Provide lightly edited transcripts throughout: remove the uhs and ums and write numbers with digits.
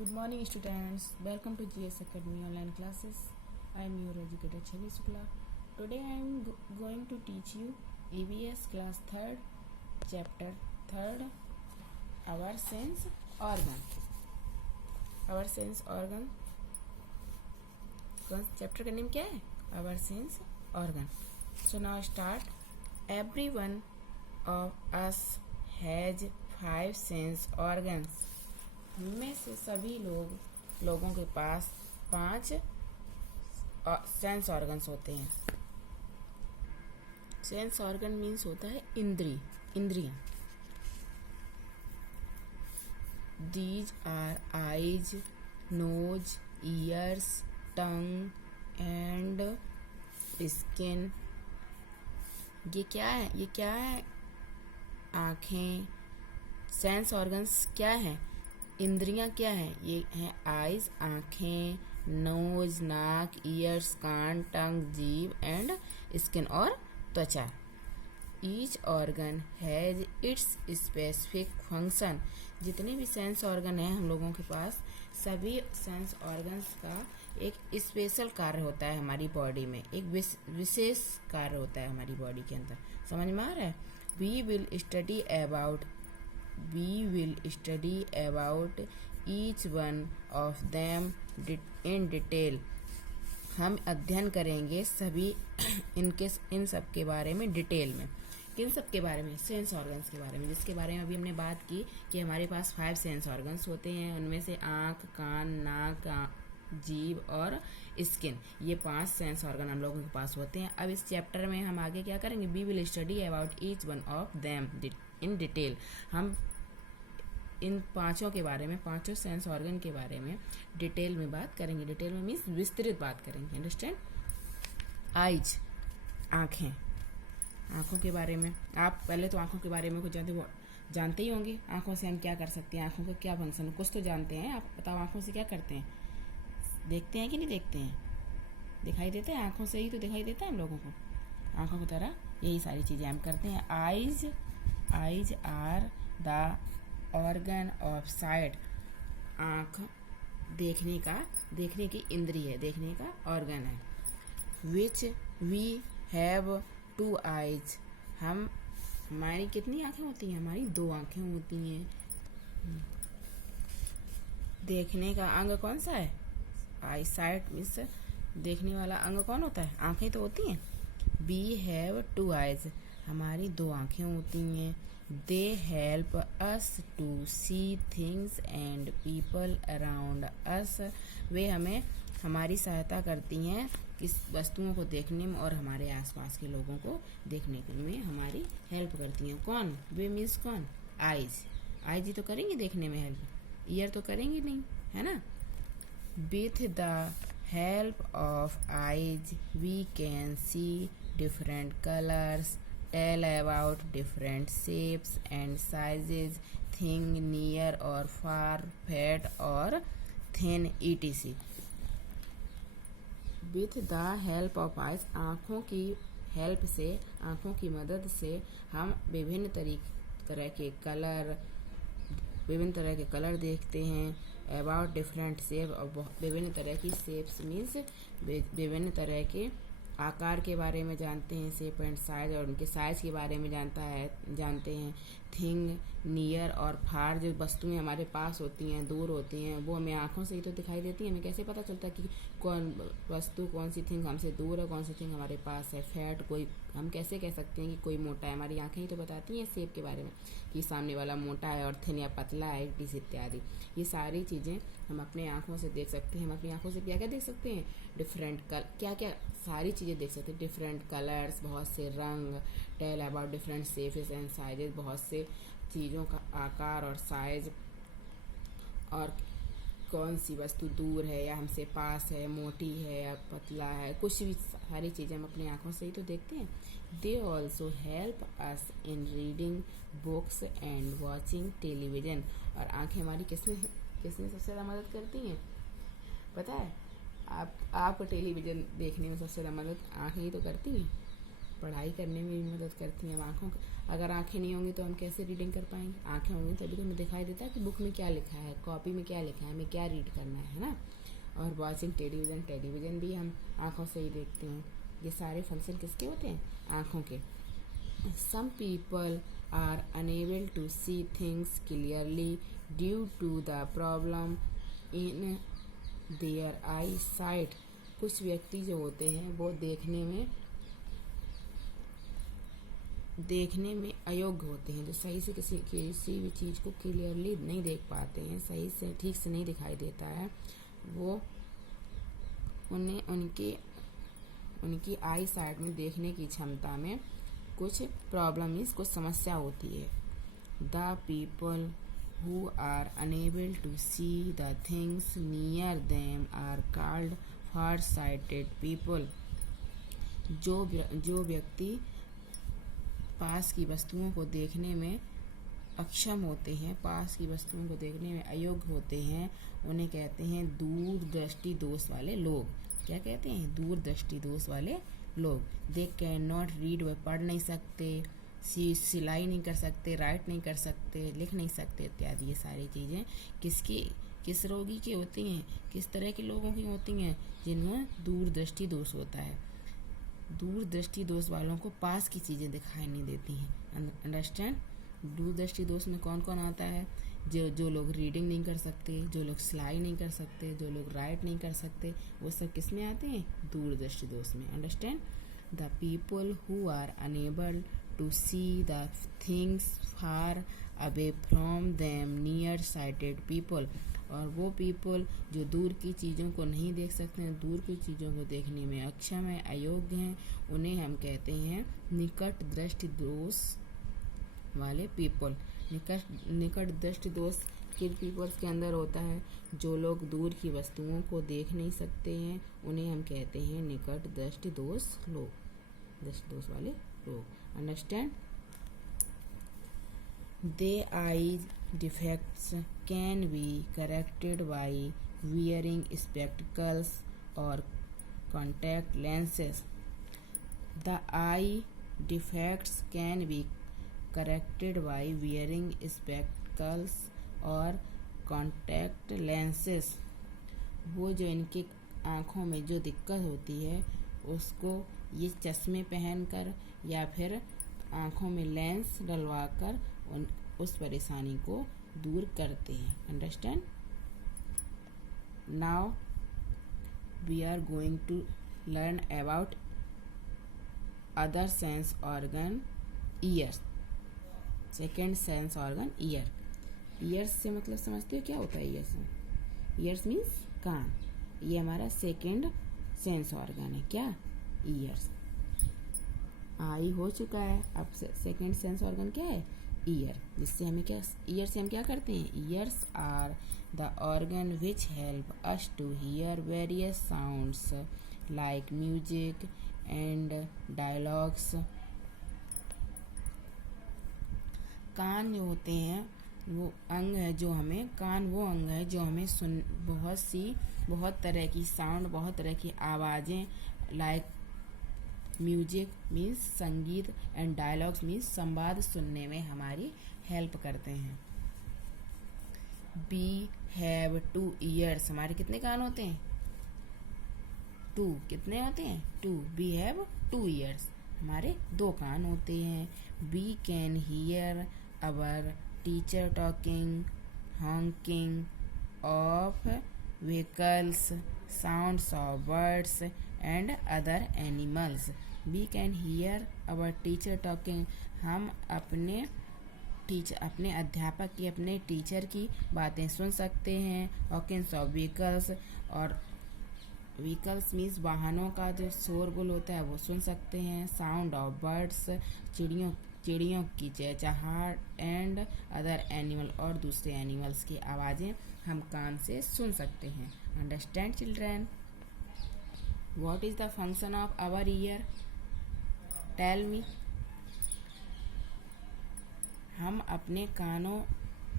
Good morning, students. Welcome to GS Academy online classes. I am your educator Chavi Sukla. Today I am going to teach you EVS class 3rd, chapter 3rd, our sense organ. Our sense organ. Chapter का name क्या है? Our sense organ. So now start. Every one of us has 5 sense organs. में से सभी लोगों के पास 5 sense organs होते हैं. सेंस ऑर्गन मीन्स होता है इंद्रियां. These are eyes, nose, ears, tongue and skin. ये क्या है? आँखें. सेंस ऑर्गन्स क्या है? इंद्रियां क्या है? ये हैं आइज आँखें, नोज नाक, ईयर्स कान, टंग जीभ एंड स्किन और त्वचा. Each organ has its specific function. जितने भी सेंस ऑर्गन हैं हम लोगों के पास, सभी सेंस ऑर्गन्स का एक स्पेशल कार्य होता है हमारी बॉडी में. एक विशेष कार्य होता है हमारी बॉडी के अंदर. समझ में आ रहा है? We will study about each one of them in detail. हम अध्ययन करेंगे सभी इन सब के बारे में डिटेल में. किन सब के बारे में? सेंस ऑर्गन्स के बारे में, जिसके बारे में अभी हमने बात की कि हमारे पास 5 सेंस ऑर्गन्स होते हैं. उनमें से आँख, कान, नाक, जीभ और स्किन, ये 5 सेंस ऑर्गन हम लोगों के पास होते हैं. अब इस चैप्टर में हम आगे क्या करेंगे? We will study about each one of them in detail. हम इन पांचों के बारे में, 5 सेंस ऑर्गन के बारे में डिटेल में बात करेंगे. डिटेल में मीन्स विस्तृत बात करेंगे. अंडरस्टैंड? आइज, आँखें. आँखों के बारे में आप पहले तो आँखों के बारे में कुछ जानते ही होंगे. आँखों से हम क्या कर सकते हैं? आँखों का क्या फंक्शन है? कुछ तो जानते हैं. आप बताओ, आँखों से क्या करते हैं? देखते हैं कि नहीं देखते हैं? दिखाई देता है. आँखों से ही तो दिखाई देता है हम लोगों को. आँखों की तरह यही सारी चीज़ें हम करते हैं. Eyes are the organ of sight. आँख देखने की इंद्रिय है, देखने का ऑर्गन है. Which we have 2 eyes. हमारी कितनी आँखें होती हैं? हमारी 2 आँखें होती हैं. देखने का अंग कौन सा है? आई साइट मीन्स देखने वाला अंग कौन होता है? आँखें तो होती हैं. We have 2 eyes. हमारी 2 आँखें होती हैं. They help us to see things and people around us. वे हमारी सहायता करती हैं किस वस्तुओं को देखने में और हमारे आसपास के लोगों को देखने में हमारी हेल्प करती हैं. कौन? वे मीन्स कौन? आइज ही तो करेंगे देखने में हेल्प. ईयर तो करेंगे नहीं, है ना? With the help of eyes we can see different colours, tell about different shapes and sizes, thing near or far, fat or thin, etc. With the help of eyes, आँखों की help से, आँखों की मदद से हम विभिन्न तरह के कलर देखते हैं. अबाउट डिफरेंट शेप, और विभिन्न तरह की शेप्स मीन्स विभिन्न तरह के आकार के बारे में जानते हैं. शेप एंड साइज, और उनके साइज के बारे में जानते हैं. थिंग नियर और फार, जो वस्तुएं हमारे पास होती हैं, दूर होती हैं, वो हमें आँखों से ही तो दिखाई देती हैं. हमें कैसे पता चलता है कि कौन वस्तु, कौन सी थिंग हमसे दूर है, कौन सी थिंग हमारे पास है? फैट, कोई हम कैसे कह सकते हैं कि कोई मोटा है? हमारी आँखें ही तो बताती हैं शेप के बारे में कि सामने वाला मोटा है और थिन या पतला है, इत्यादि. ये सारी चीज़ें हम अपने आँखों से देख सकते हैं. हम अपनी आँखों से क्या क्या देख सकते हैं? डिफरेंट क्या सारी चीज़ें देख सकते हैं. डिफरेंट कलर्स, बहुत से रंग. Tell about different shapes and sizes, बहुत से चीज़ों का आकार और साइज, और कौन सी वस्तु दूर है या हमसे पास है, मोटी है या पतला है, कुछ भी सारी चीज़ें हम अपनी आँखों से ही तो देखते हैं. They also help us in reading books and watching television. और आँखें हमारी किसमें सबसे ज़्यादा मदद करती हैं? पता है? आप टेलीविज़न देखने में सबसे ज़्यादा मदद आँखें ही तो करती हैं. पढ़ाई करने में भी मदद करती हैं। आँखों अगर आँखें नहीं होंगी तो हम कैसे रीडिंग कर पाएंगे? आँखें होंगी तभी तो हमें दिखाई देता है कि बुक में क्या लिखा है, कॉपी में क्या लिखा है, हमें क्या रीड करना है ना। और वॉचिंग टेलीविज़न भी हम आँखों से ही देखते हैं। ये सारे फंक्शन किसके होते हैं? आँखों के। Some people are unable to see things clearly due to the problem in their eyesight. कुछ व्यक्ति जो होते हैं वो देखने में अयोग्य होते हैं, जो सही से किसी भी चीज़ को क्लियरली नहीं देख पाते हैं, सही से ठीक से नहीं दिखाई देता है, वो उन्हें उनकी आई साइट में देखने की क्षमता में कुछ प्रॉब्लम कुछ समस्या होती है। The people who are unable to see the things near them are called far sighted people. जो व्यक्ति पास की वस्तुओं को देखने में अक्षम होते हैं, पास की वस्तुओं को देखने में अयोग्य होते हैं, उन्हें कहते हैं दूरदृष्टि दोष वाले लोग। क्या कहते हैं? दूरदृष्टि दोष वाले लोग। दे कैन नॉट रीड, वह पढ़ नहीं सकते, सिलाई नहीं कर सकते, राइट नहीं कर सकते, लिख नहीं सकते इत्यादि। ये सारी चीज़ें किस रोगी की होती हैं? किस तरह के लोगों की होती हैं? जिनमें दूरदृष्टि दोष होता है। दूरदृष्टि दोष वालों को पास की चीज़ें दिखाई नहीं देती हैं। अंडरस्टैंड? दूरदृष्टि दोष में कौन कौन आता है? जो लोग रीडिंग नहीं कर सकते, जो लोग सिलाई नहीं कर सकते, जो लोग राइट नहीं कर सकते, वो सब किस में आते हैं? दूरदृष्टि दोष में। Understand? The people who are unable to see the things far away from them near sighted people. और वो पीपल जो दूर की चीज़ों को नहीं देख सकते हैं, दूर की चीज़ों को देखने में अक्षम है, अयोग्य हैं, उन्हें हम कहते हैं निकट दृष्टि दोष वाले पीपल। निकट दृष्टि दोष किन पीपल्स के अंदर होता है? जो लोग दूर की वस्तुओं को देख नहीं सकते हैं, उन्हें हम कहते हैं निकट दृष्टि दोष वाले लोग। Understand? They eyes defects can be corrected by wearing spectacles or contact lenses. The eye defects can be corrected by wearing spectacles or contact lenses. वो जो इनके आँखों में जो दिक्कत होती है उसको ये चश्मे पहनकर या फिर आँखों में लेंस डलवाकर उस परेशानी को दूर करते हैं। Understand? Now we are going to learn about other sense organ, ears. Second sense organ ear. Ears से मतलब समझते हो क्या होता है? ईयर्स में, ईयर्स मीन्स कान। ये हमारा सेकेंड सेंस ऑर्गन है। क्या? ईयर्स। आई हो चुका है, अब सेकेंड सेंस ऑर्गन क्या है? ईयर। जिससे हमें क्या, ईयर से हम क्या करते हैं? Ears are the organ which help us to hear various sounds like music and dialogues. कान जो होते हैं वो अंग है जो हमें, कान वो अंग है जो हमें बहुत तरह की साउंड, बहुत तरह की आवाज़ें, लाइक म्यूजिक मीन्स संगीत एंड डायलॉग्स मीन्स संवाद सुनने में हमारी हेल्प करते हैं। We have 2 ears. हमारे कितने कान होते हैं? 2। कितने होते हैं? 2। We have 2 ears. हमारे 2 कान होते हैं। We can hear our teacher talking, honking of vehicles, sounds of birds and other animals. We can hear our teacher talking. हम अपने अध्यापक की, अपने टीचर की बातें सुन सकते हैं। हॉकिंग्स ऑफ व्हीकल्स, और व्हीकल्स मीन्स वाहनों का जो शोरगुल होता है वो सुन सकते हैं। साउंड ऑफ बर्ड्स, चिड़ियों की चहचहाहट एंड अदर एनिमल, और दूसरे एनिमल्स की आवाज़ें हम कान से सुन सकते हैं। Understand children? What is the function of our ear? Tell me. हम अपने कानों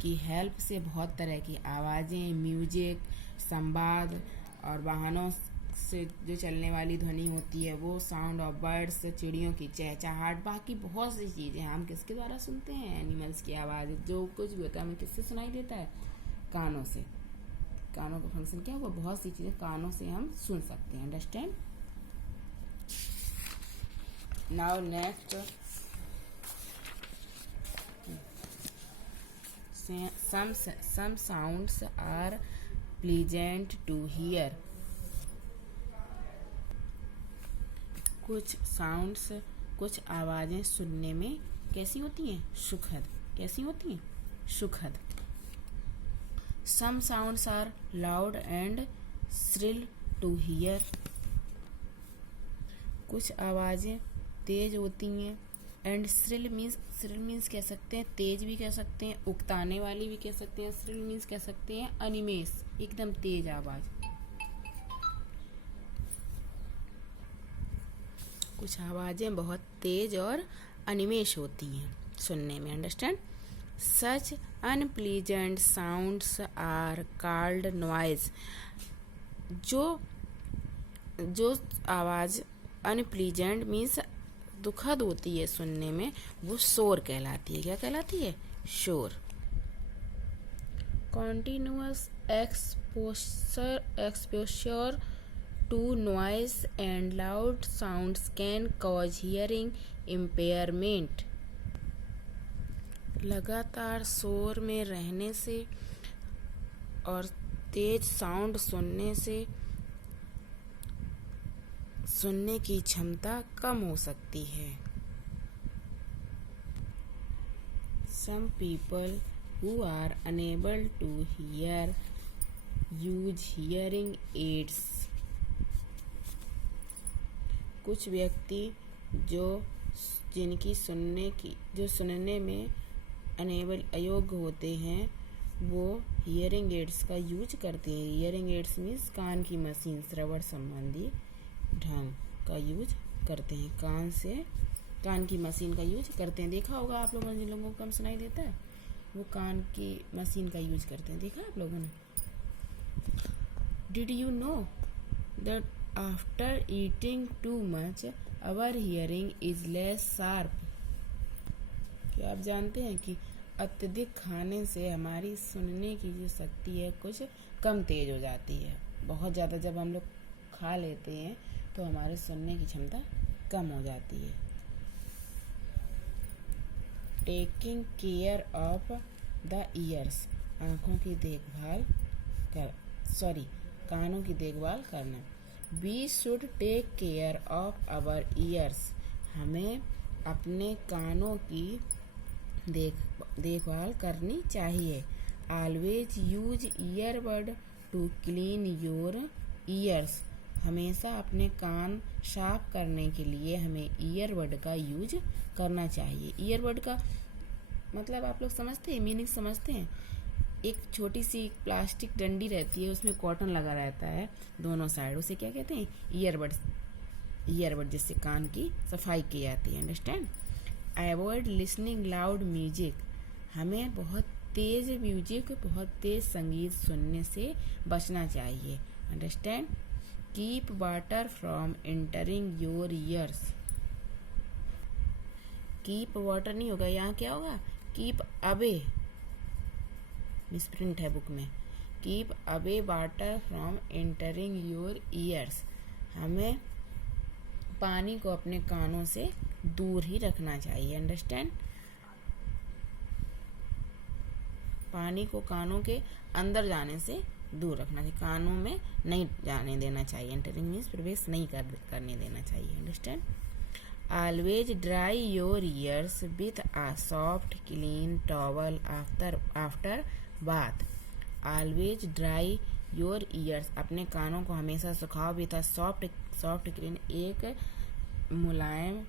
की हेल्प से बहुत तरह की आवाज़ें, म्यूजिक, संवाद और वाहनों से जो चलने वाली ध्वनि होती है वो, साउंड ऑफ बर्ड्स, चिड़ियों की चहचहाट, बाकी बहुत सी चीज़ें हम किसके द्वारा सुनते हैं, एनिमल्स की आवाज़, जो कुछ भी होता है हमें किससे सुनाई देता है, कानों से। कानों का फंक्शन क्या है, वो बहुत सी चीज़ें कानों से हम सुन सकते हैं। Understand. Now next, some sounds are pleasant to hear. कुछ साउंड्स, कुछ आवाज़ें सुनने में कैसी होती हैं, सुखद। कैसी होती हैं, सुखद। Some sounds are loud and shrill to hear. कुछ आवाज़ें तेज होती हैं, एंड श्रिल मीन्स कह सकते हैं, तेज भी कह सकते हैं, उकताने वाली भी कह सकते हैं। श्रिल मीन्स कह सकते हैं अनिमेष, एकदम तेज आवाज़। कुछ आवाज़ें बहुत तेज और अनिमेष होती हैं सुनने में। Understand. Such unpleasant sounds are called noise. जो आवाज़ अनप्लीजेंट मीन्स दुखद होती है सुनने में, वो शोर कहलाती है। क्या कहलाती है, शोर। Continuous exposure to noise and loud sounds can cause hearing impairment. लगातार शोर में रहने से और तेज साउंड सुनने से सुनने की क्षमता कम हो सकती है। Some people who are unable to hear use hearing aids. कुछ व्यक्ति जो सुनने में अयोग्य होते हैं, वो हियरिंग एड्स का यूज करते हैं। हियरिंग एड्स मीन्स कान की मशीन, श्रवण संबंधी ढंग का यूज करते हैं। कान की मशीन का यूज करते हैं। देखा होगा आप लोगों ने, जिन लोगों को कम सुनाई देता है वो कान की मशीन का यूज करते हैं। देखा आप लोगों ने। Did you know that after eating too much our hearing is less sharp. क्या आप जानते हैं कि अत्यधिक खाने से हमारी सुनने की जो शक्ति है कुछ कम तेज हो जाती है। बहुत ज़्यादा जब हम लोग खा लेते हैं तो हमारे सुनने की क्षमता कम हो जाती है। Taking care of the ears, कानों की देखभाल करना। We should take care of our ears, हमें अपने कानों की देखभाल करनी चाहिए। Always use earbud to clean your ears, हमेशा अपने कान साफ करने के लिए हमें ईयरबड का यूज करना चाहिए। ईयरबड का मतलब आप लोग समझते हैं, मीनिंग समझते हैं। एक छोटी सी प्लास्टिक डंडी रहती है, उसमें कॉटन लगा रहता है दोनों साइड, उसे क्या कहते हैं, ईयरबड जिससे कान की सफाई की जाती है। Understand. Avoid listening loud music, हमें बहुत तेज संगीत सुनने से बचना चाहिए। Understand. Keep water from entering your ears. Keep water नहीं होगा, यहाँ क्या होगा, कीप अवे, मिसप्रिंट है बुक में। Keep away water from entering your ears, हमें पानी को अपने कानों से दूर ही रखना चाहिए। अंडरस्टैंड। पानी को कानों के अंदर जाने से दूर रखना चाहिए, कानों में नहीं जाने देना चाहिए। एंटरिंग मीन्स प्रवेश नहीं करने देना चाहिए। Understand. Always dry your ears with a soft clean towel after bath. Always dry your ears, अपने कानों को हमेशा सुखाओ विथ अ सॉफ्ट क्लीन, एक मुलायम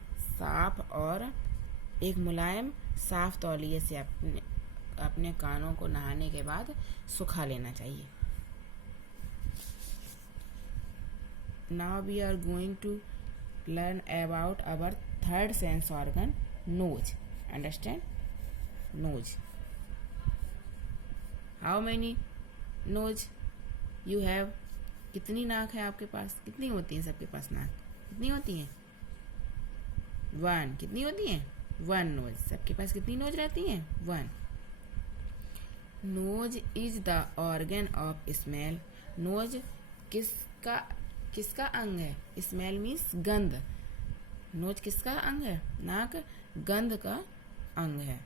साफ तौलिए से अपने कानों को नहाने के बाद सुखा लेना चाहिए। Now we are going to learn about our third sense organ, nose. Understand? Nose. How many nose you have? कितनी नाक है आपके पास? कितनी होती है सबके पास नाक? कितनी होती है? 1। कितनी होती है? 1 नोज। सबके पास कितनी नोज रहती है? 1। Nose is the organ of smell. Nose किसका किसका अंग है? स्मेल मीन्स गंध। नोज किसका अंग है? नाक गंध का अंग है,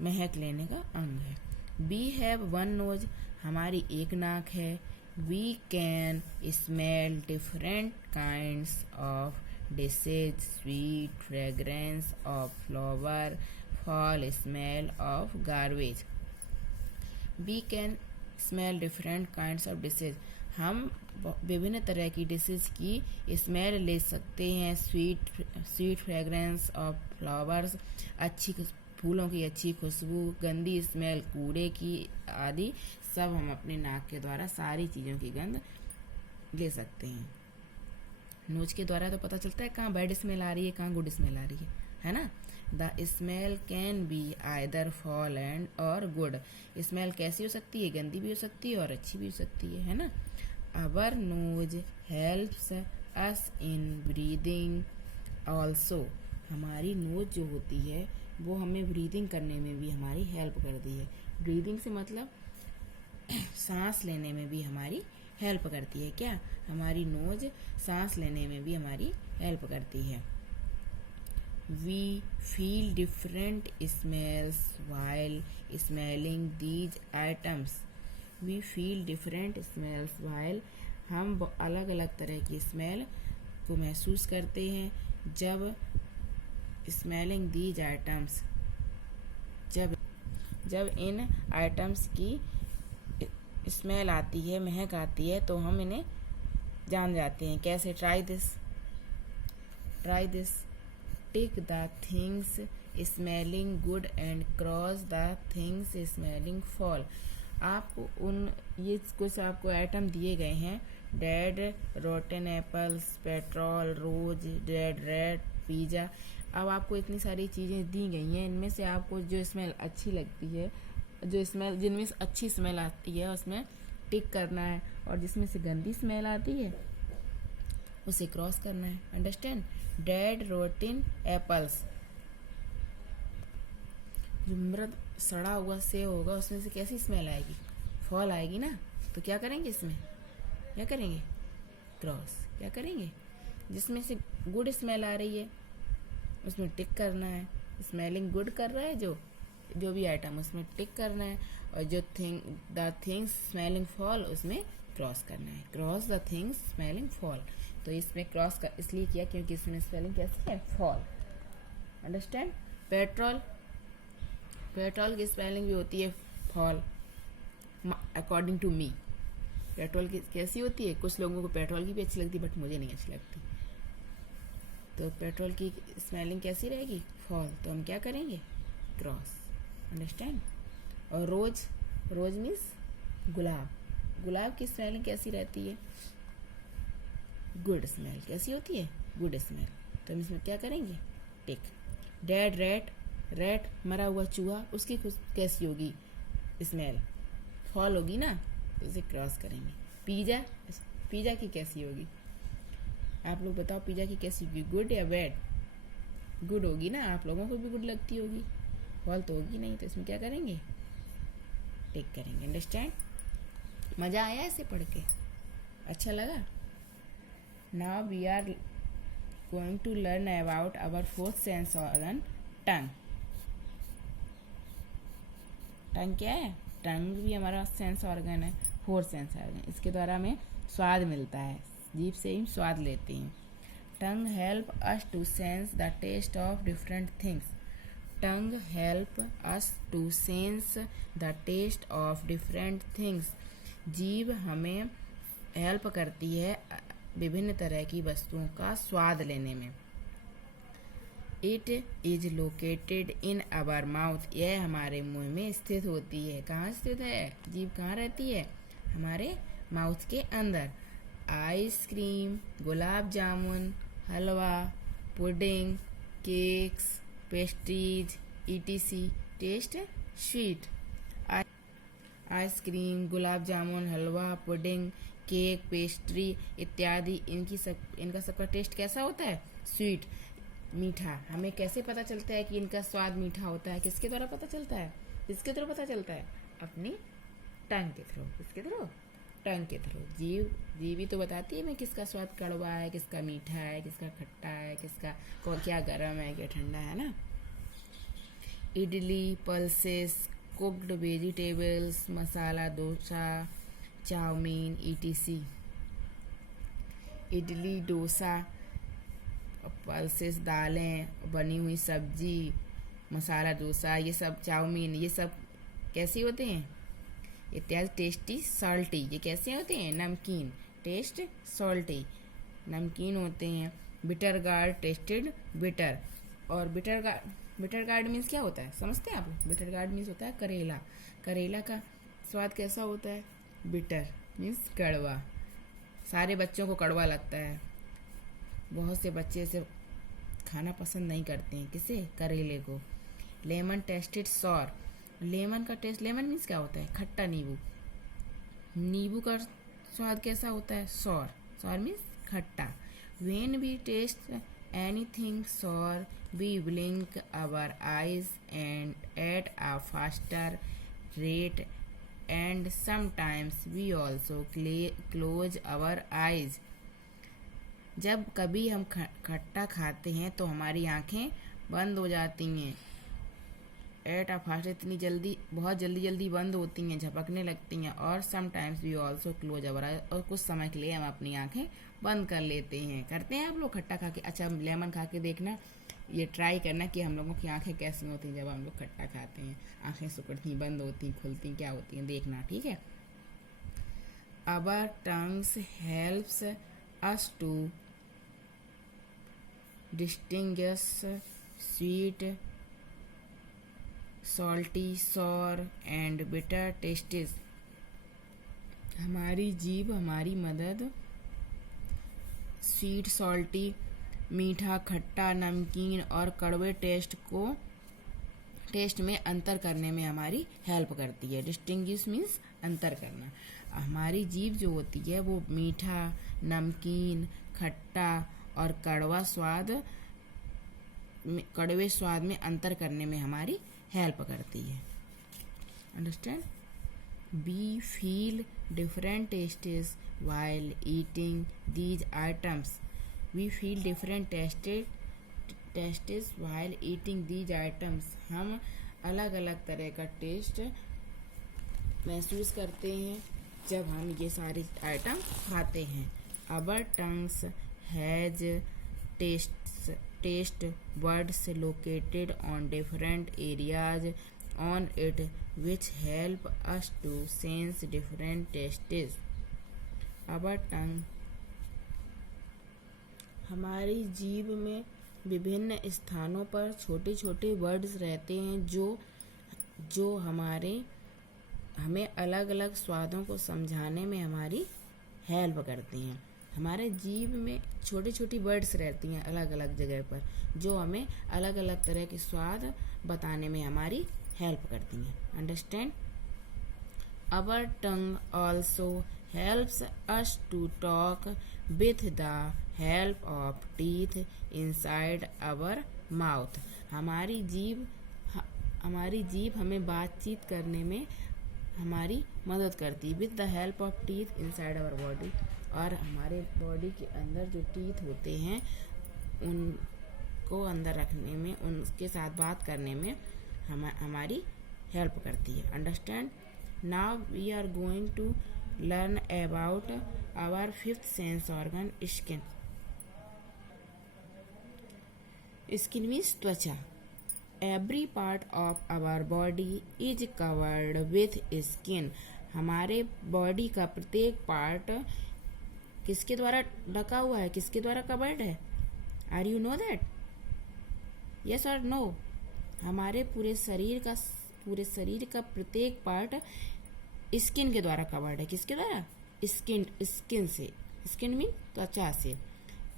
महक लेने का अंग है। We have 1 nose. हमारी एक नाक है। We can smell different kinds of dishes, sweet fragrance of flower, foul smell of garbage. We can smell different kinds of dishes. हम विभिन्न तरह की डिशेज की स्मेल ले सकते हैं। स्वीट फ्रेग्रेंस ऑफ फ्लावर्स, फूलों की अच्छी खुशबू, गंदी स्मेल कूड़े की आदि सब हम अपने नाक के द्वारा सारी चीज़ों की गंध ले सकते हैं। नोज के द्वारा तो पता चलता है कहाँ बैड स्मेल आ रही है, कहाँ गुड स्मेल आ रही है ना। The smell can be either fall and और गुड। स्मेल कैसी हो सकती है? गंदी भी हो सकती है और अच्छी भी हो सकती है ना। अवर knows helps us in breathing also. हमारी नोज जो होती है वो हमें ब्रीदिंग करने में भी हमारी हेल्प करती है। ब्रीदिंग से मतलब सांस लेने में भी हमारी हेल्प करती है। क्या? हमारी नोज सांस लेने में भी हमारी हेल्प करती है। We feel different smells while smelling these items. We feel different smells while हम अलग अलग तरह की स्मेल को महसूस करते हैं जब स्मेलिंग दीज आइटम्स, जब इन आइटम्स की स्मेल आती है, महक आती है, तो हम इन्हें जान जाते हैं। कैसे? Try this tick the things smelling good and cross the things smelling fall. आपको ये कुछ आपको आइटम दिए गए हैं। डेड रोटन एप्पल्स, पेट्रोल, रोज, डेड रेड, पिज़्ज़ा। अब आपको इतनी सारी चीज़ें दी गई हैं, इनमें से आपको जो स्मेल अच्छी लगती है, जिनमें से अच्छी स्मेल आती है उसमें टिक करना है, और जिसमें से गंदी स्मेल आती है उसे क्रॉस करना है। अंडरस्टैंड? डेड रोटन एप्पल्स, जो मृत सड़ा हुआ सेब होगा उसमें से कैसी स्मेल आएगी? फॉल आएगी ना। तो क्या करेंगे? इसमें क्या करेंगे? क्रॉस। क्या करेंगे? जिसमें से गुड स्मेल आ रही है उसमें टिक करना है। स्मेलिंग गुड कर रहा है जो भी आइटम, उसमें टिक करना है, और जो द थिंग्स स्मेलिंग फॉल उसमें क्रॉस करना है। Cross the things smelling fall. तो इसमें क्रॉस का इसलिए किया क्योंकि इसमें स्पेलिंग कैसी है? फॉल। अंडरस्टैंड? पेट्रोल की स्पेलिंग भी होती है foul, according to me. Petrol की कैसी होती है? कुछ लोगों को पेट्रोल की भी अच्छी लगती है, बट मुझे नहीं अच्छी लगती। तो पेट्रोल की स्पेलिंग कैसी रहेगी? फॉल। तो हम क्या करेंगे? क्रॉस। अंडरस्टैंड? और रोज मीन्स गुलाब की स्पेलिंग कैसी रहती है? Good smell. कैसी होती है? Good smell. तो हम इसमें क्या करेंगे? टिक। डेड रैट मरा हुआ चूहा, उसकी कैसी होगी स्मेल? फॉल होगी ना, तो इसे क्रॉस करेंगे। पिज़्ज़ा की कैसी होगी? आप लोग बताओ, पिज़्ज़ा की कैसी होगी? गुड या बैड? गुड होगी ना, आप लोगों को भी गुड लगती होगी। फॉल तो होगी नहीं, तो इसमें क्या करेंगे? टिक करेंगे। अंडरस्टैंड? मज़ा आया इसे पढ़ के? अच्छा लगा? Now we are going to learn about our fourth sense organ, tongue. टंग क्या है? टंग भी हमारा सेंस ऑर्गन है, फोर्थ सेंस ऑर्गन। इसके द्वारा हमें स्वाद मिलता है, जीभ से ही स्वाद लेते हैं। Tongue help us to sense the taste of different things. Tongue help us to sense the taste of different things. जीभ हमें हेल्प करती है विभिन्न तरह की वस्तुओं का स्वाद लेने में। It is located in our mouth. यह हमारे मुंह में स्थित होती है। कहाँ स्थित है? जीभ कहाँ रहती है? हमारे माउथ के अंदर। Ice cream, gulab jamun, halwa, pudding, cakes, pastries etc taste sweet. Ice cream, gulab jamun, halwa, pudding, cake, pastry इत्यादि इनका सबका टेस्ट कैसा होता है? स्वीट, मीठा। हमें कैसे पता चलता है कि इनका स्वाद मीठा होता है? किसके द्वारा पता चलता है? किसके थ्रू पता चलता है? अपनी टंग के थ्रू। किसके थ्रू? टंग के थ्रू। जीव ही तो बताती है मैं किसका स्वाद कड़वा है, किसका मीठा है, किसका खट्टा है, किसका क्या गर्म है, क्या ठंडा है ना। Idli, pulses, cooked vegetables, masala dosa, chowmein ETC। Idli, dosa, pulses दालें, बनी हुई सब्जी, मसाला डोसा, ये सब, चाउमीन, ये सब कैसे होते हैं? इत्यादि। टेस्टी, सॉल्टी, ये कैसे होते हैं? नमकीन। टेस्ट, सॉल्टी, नमकीन होते हैं। Bitter gourd, tested, bitter. और बिटर गार्ड मीन्स क्या होता है? समझते हैं आप? बिटर गार्ड मीन्स होता है करेला। करेला का स्वाद कैसा होता है? बिटर मीन्स कड़वा। सारे बच्चों को कड़वा लगता है। बहुत से बच्चे इसे खाना पसंद नहीं करते हैं। किसे? करेले को। Lemon, tasted, sour. लेमन का टेस्ट, लेमन मीन्स क्या होता है? खट्टा नींबू। नींबू का स्वाद कैसा होता है? सॉर। सॉर मीन्स खट्टा। When we taste anything sour we blink our eyes and at a faster rate and sometimes we also close our eyes. जब कभी हम खट्टा खाते हैं तो हमारी आंखें बंद हो जाती हैं। एट आ फास्ट, इतनी जल्दी, बहुत जल्दी बंद होती हैं, झपकने लगती हैं। और sometimes we also close our eyes, और कुछ समय के लिए हम अपनी आंखें बंद कर लेते हैं। करते हैं आप लोग खट्टा खा के? अच्छा, लेमन खा के देखना, ये ट्राई करना कि हम लोगों की आंखें कैसी होती हैं जब हम लोग खट्टा खाते हैं। आंखें सिकुड़ती, बंद होती, खुलती, क्या होती हैं, देखना, ठीक है। Our tongues helps us to distinguish sweet, salty, sour and bitter tastes। हमारी जीभ हमारी मदद स्वीट, सॉल्टी, मीठा, खट्टा, नमकीन और कड़वे टेस्ट में अंतर करने में हमारी हेल्प करती है। डिस्टिंग्विश मीन्स अंतर करना। हमारी जीभ जो होती है वो मीठा, नमकीन, खट्टा और कड़वे स्वाद में अंतर करने में हमारी हेल्प करती है। Understand? We feel different tastes while eating these items। We feel different tastes while eating these items। हम अलग अलग तरह का टेस्ट महसूस करते हैं जब हम ये सारे आइटम खाते हैं। Our tongues has taste buds located on different areas on it which help us to sense different tastes। Our tongue, हमारी जीभ में विभिन्न स्थानों पर छोटे छोटे वर्ड्स रहते हैं जो हमें अलग अलग स्वादों को समझाने में हमारी हेल्प करते हैं। हमारे जीभ में छोटी छोटी वर्ड्स रहती हैं अलग अलग जगह पर, जो हमें अलग अलग तरह के स्वाद बताने में हमारी हेल्प करती हैं। Understand? Our tongue also helps us to talk with the help of teeth inside our mouth। हमारी जीभ हमें बातचीत करने में हमारी मदद करती है। With the help of teeth inside our body, और हमारे बॉडी के अंदर जो टीथ होते हैं उनको अंदर रखने में, उनके साथ बात करने में हमारी हेल्प करती है। Understand? Now we are going to learn about our fifth sense organ, skin. Skin means त्वचा। Every part of our body is covered with skin. हमारे बॉडी का प्रत्येक पार्ट किसके द्वारा ढका हुआ है? किसके द्वारा कवर्ड है? Are you know that? Yes और नो? हमारे पूरे शरीर का प्रत्येक पार्ट स्किन के द्वारा कवर्ड है। किसके द्वारा? स्किन से। स्किन मीन त्वचा से।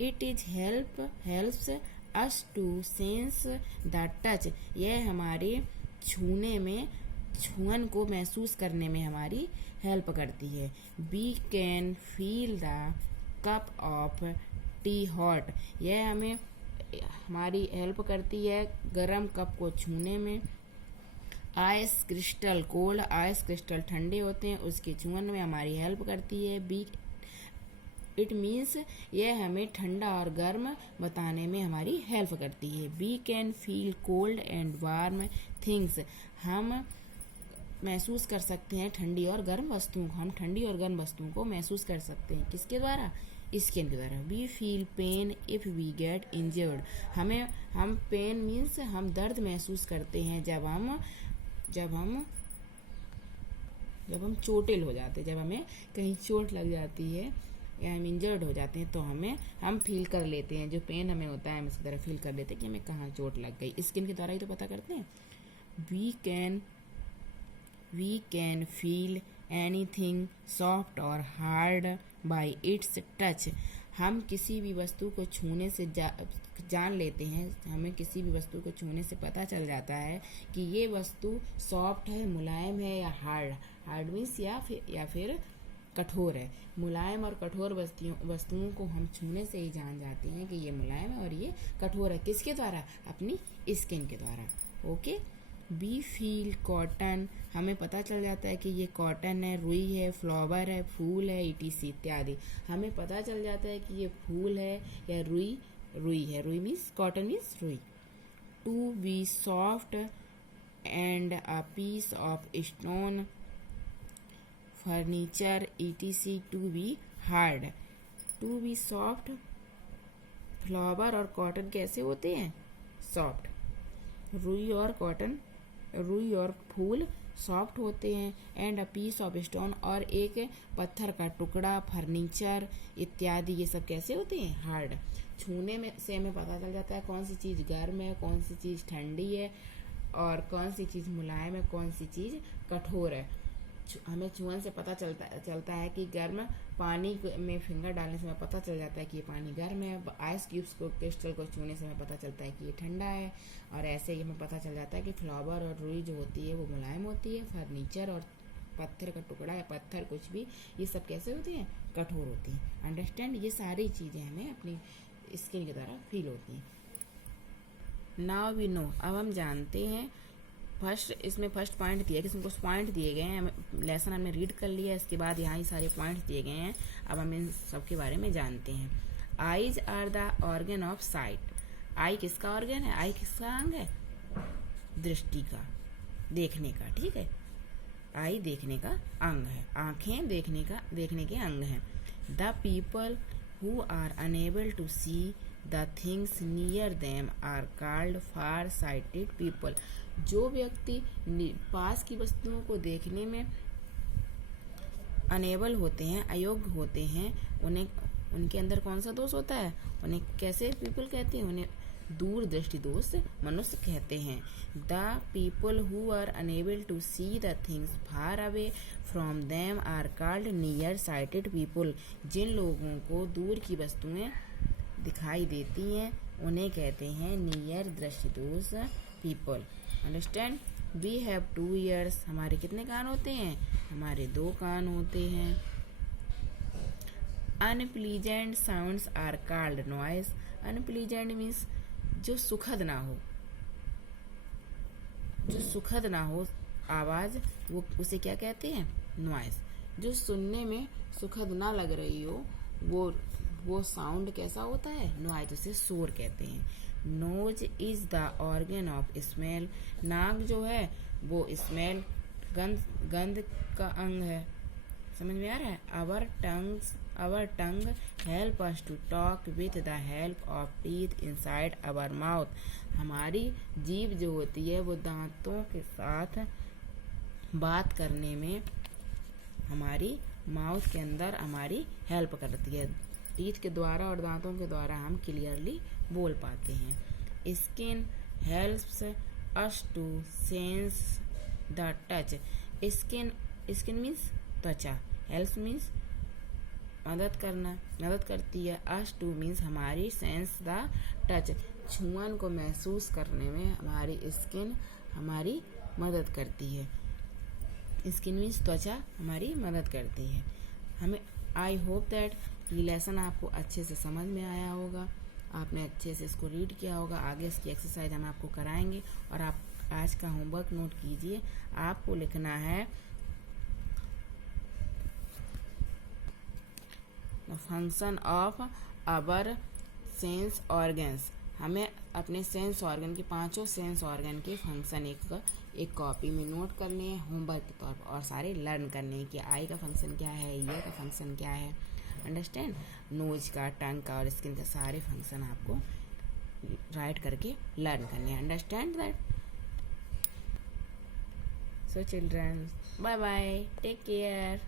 It is helps us to sense the touch. यह हमारे छूने में, छुअन को महसूस करने में हमारी हेल्प करती है। We can feel the cup of tea hot, यह हमें हमारी हेल्प करती है गरम कप को छूने में। Ice crystal cold, ice crystal ठंडे होते हैं, उसके छूने में हमारी हेल्प करती है। बी इट मीन्स, यह हमें ठंडा और गर्म बताने में हमारी हेल्प करती है। We can feel cold and warm things, हम महसूस कर सकते हैं ठंडी और गर्म वस्तुओं को, हम ठंडी और गर्म वस्तुओं को महसूस कर सकते हैं किसके द्वारा, स्किन के द्वारा। We feel pain if we get injured, हम पेन मीन्स हम दर्द महसूस करते हैं जब हम चोटिल हो जाते हैं, जब हमें कहीं चोट लग जाती है या हम इंजर्ड हो जाते हैं तो हम फील कर लेते हैं, जो पेन हमें होता है हम इसकी तरह फील कर लेते हैं कि हमें कहाँ चोट लग गई, स्किन के द्वारा ही तो पता करते हैं। We can feel anything soft और हार्ड बाय इट्स टच, हम किसी भी वस्तु को छूने से जान लेते हैं, हमें किसी भी वस्तु को छूने से पता चल जाता है कि ये वस्तु सॉफ्ट है, मुलायम है या हार्ड मीन्स या फिर कठोर है। मुलायम और कठोर वस्तुओं को हम छूने से ही जान जाते हैं कि ये मुलायम है और ये कठोर है, किसके द्वारा, अपनी स्किन के द्वारा। ओके। बी फील कॉटन, हमें पता चल जाता है कि ये कॉटन है, रुई है, फ्लावर है, फूल है, etc इत्यादि, हमें पता चल जाता है कि ये फूल है या रुई है, रुई मीन्स कॉटन मीन्स रुई। To be soft and a piece of stone furniture etc to be hard. To be soft, flower और कॉटन कैसे होते हैं, सॉफ्ट। रुई और फूल सॉफ्ट होते हैं। And a piece of stone, और एक पत्थर का टुकड़ा, फर्नीचर इत्यादि, ये सब कैसे होते हैं, हार्ड। छूने में से हमें पता चल जाता है कौन सी चीज़ गर्म है, कौन सी चीज़ ठंडी है और कौन सी चीज़ मुलायम है, कौन सी चीज़ कठोर है। हमें छुअन से पता चलता है कि गर्म पानी में फिंगर डालने से हमें पता चल जाता है कि ये पानी गर्म है। आइस क्यूब्स को, क्रिस्टल को छूने से हमें पता चलता है कि ये ठंडा है। और ऐसे ही हमें पता चल जाता है कि फ्लावर और रुई जो होती है वो मुलायम होती है, फर्नीचर और पत्थर का टुकड़ा या पत्थर कुछ भी, ये सब कैसे होती हैं, कठोर होती हैं। अंडरस्टैंड, ये सारी चीज़ें हमें अपनी स्किन के द्वारा फील होती हैं। नाउ वी नो, अब हम जानते हैं। इसमें फर्स्ट पॉइंट दिया, इसमें कुछ पॉइंट दिए गए हैं, लेसन हमने रीड कर लिया, इसके बाद यहाँ ही सारे पॉइंट्स दिए गए हैं। अब हम इन सब के बारे में जानते हैं। Eyes are the organ of sight, eye किसका ऑर्गन है, आई किसका अंग है, दृष्टि का, देखने का, ठीक है। आई देखने का अंग है, आंखें देखने के अंग हैं। The people who are unable to see the things near them are called far sighted people, जो व्यक्ति पास की वस्तुओं को देखने में अनेबल होते हैं, अयोग्य होते हैं, उनके अंदर कौन सा दोष होता है, उन्हें कैसे पीपल कहते हैं, उन्हें दूर दृष्टि दोष मनुष्य कहते हैं। The people who are unable to see the things far away from them are called near sighted people, जिन लोगों को दूर की वस्तुएं दिखाई देती हैं उन्हें कहते हैं नियर दृष्टि दोष people. Understand. We have 2 ears, हमारे कितने कान होते हैं, हमारे 2 कान होते हैं। Unpleasant sounds are called noise, unpleasant means जो सुखद ना हो आवाज, वो उसे क्या कहते हैं, नॉइस। जो सुनने में सुखद ना लग रही हो वो साउंड कैसा होता है, नॉइस, उसे शोर कहते हैं। Nose is the organ of smell, नाक जो है वो स्मेल गंध का अंग है। समझ में आ रहा है। Our tongue help us to talk with the help of teeth inside our mouth, हमारी जीभ जो होती है वो दांतों के साथ बात करने में हमारी माउथ के अंदर हमारी हेल्प करती है। टीथ के द्वारा और दांतों के द्वारा हम क्लियरली बोल पाते हैं। Skin helps us to sense the touch, skin means त्वचा, हेल्प्स मीन्स मदद करती है। अस टू मीन्स हमारी, सेंस द टच छुअन को महसूस करने में हमारी स्किन हमारी मदद करती है। स्किन मीन्स त्वचा हमारी मदद करती है। हमें आई होप दैट ये लेसन आपको अच्छे से समझ में आया होगा, आपने अच्छे से इसको रीड किया होगा। आगे इसकी एक्सरसाइज हम आपको कराएंगे और आप आज का होमवर्क नोट कीजिए। आपको लिखना है the function of our sense organs. हमें अपने सेंस ऑर्गन के 5 सेंस ऑर्गन के फंक्शन एक कॉपी में नोट करने हैं होमवर्क के तौर पर, और सारे लर्न करने हैं कि आई का फंक्शन क्या है, ईयर का फंक्शन क्या है, अंडरस्टैंड, नोज का, टंग का और स्किन का सारे फंक्शन आपको राइट करके लर्न करने हैं। Understand that? So children, bye bye, take care.